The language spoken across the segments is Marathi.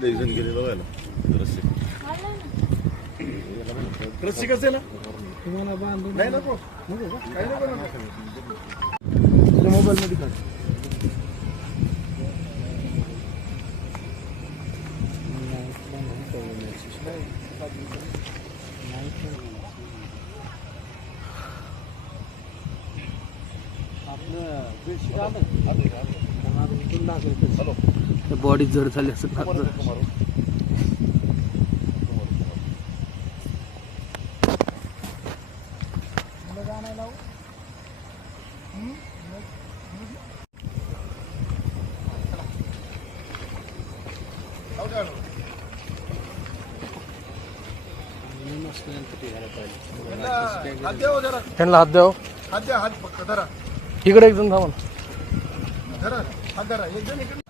लई जण गेले बघायला रस्सी। रस्सी कसं ना? तुम्हाला बांधून नाही नको नको काय नको मोबाईल मध्ये काढ आपलं बेडशीट आलं आता हाँ, दाखवायचं हॅलो। बॉडी जड झाली असं हात द्या हो जरा त्यांना हात द्याव? हात द्या हात धरा. इकडे एक जण ना. धरा हात धरा. एक जण इकडे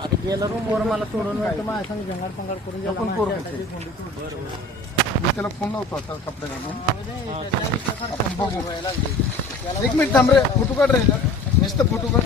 द्या गेला रूम वर मला सोडून वेळ माझ्या संग जंगाड पंगाड करून गेला आपण करू मी त्याला फोन लावतो आता कपडे घालून आपण बघू एक मिनिट थांब रे फोटो काढ रे नुसतं फोटो काढ